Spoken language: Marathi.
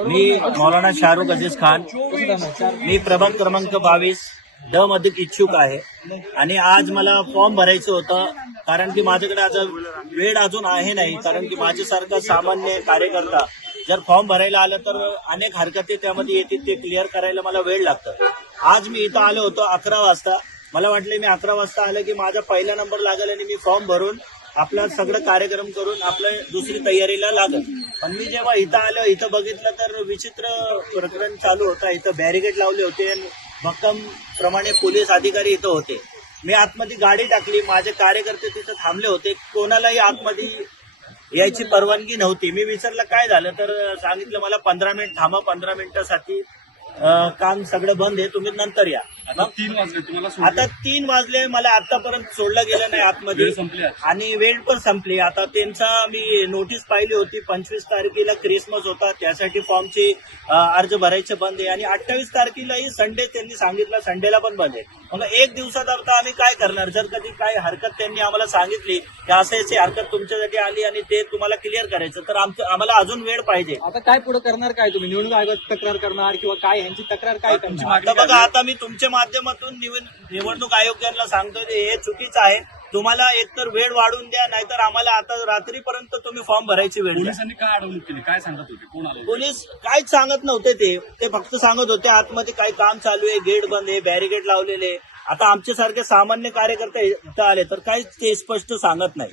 मी मौलाना शाहरुख अजीज खान, मी प्रभाग क्रमांक 22 ड मध्ये इच्छुक आहे आणि आज मला फॉर्म भरायचं होतं कारण की माझ्याकडे आज वेळ अजून आहे नाही, कारण की माझ्यासारखा सामान्य कार्यकर्ता जर फॉर्म भरायला आलं तर अनेक हरकती त्यामध्ये येतील, ते क्लिअर करायला मला वेळ लागतं. आज मी इथं आलो होतो 11 वाजता. मला वाटलं मी 11 वाजता आलं की माझा पहिला नंबर लागेल आणि मी फॉर्म भरून आपला सगळं कार्यक्रम करून आपल्या दुसरी तयारीला लागल. पण मी जेव्हा इथं आलो, इथं बघितलं तर विचित्र प्रकरण चालू होता. इथं बॅरिकेड लावले होते, भक्कम प्रमाणे पोलीस अधिकारी इथं होते. मी आतमध्ये गाडी टाकली, माझे कार्यकर्ते तिथं थांबले होते, कोणालाही आतमध्ये यायची परवानगी नव्हती. मी विचारलं काय झालं, तर सांगितलं मला 15 मिनिट थांबा, 15 मिनिटासाठी काम सगळं बंद आहे, तुम्ही नंतर या. आता 3 वाजले तुम्हाला आता 3 वाजले, मला आतापर्यंत सोडलं गेलं नाही आतमध्ये आणि वेळ पण संपली. आता त्यांचा मी नोटीस पाहिली होती, 25 तारखेला क्रिसमस होता, त्यासाठी फॉर्मचे अर्ज भरायचे बंद आहे आणि 28 तारखेलाही संडे त्यांनी सांगितलं, संडेला पण बंद आहे. मग एक दिवसात आता आम्ही काय करणार? जर कधी काय हरकत त्यांनी आम्हाला सांगितली की असं याची हरकत तुमच्यासाठी आली आणि ते तुम्हाला क्लिअर करायचं, तर आम्हाला अजून वेळ पाहिजे. आता काय पुढे करणार, काय तुम्ही निवडणूक आयोगात तक्रार करणार किंवा काय ह्यांची तक्रार काय करणार? आता बघा, आता मी तुमच्या माध्यमातून निवडणूक आयोगाला सांगतोय हे चुकीचं आहे. तुम्हाला एकतर वेळ वाढवून द्या, नाहीतर आम्हाला आता रात्रीपर्यंत तुम्ही फॉर्म भरायची वेळ द्या. पोलिसांनी काय अडवणूक केली, काय सांगत होते, कोण आलं? पोलीस काहीच सांगत नव्हते, ते फक्त सांगत होते आतमध्ये काही काम चालू आहे, गेट बंद आहे, बॅरिकेड लावलेले. आता आमच्यासारखे सामान्य कार्यकर्ते इथं आले तर काहीच ते स्पष्ट सांगत नाही.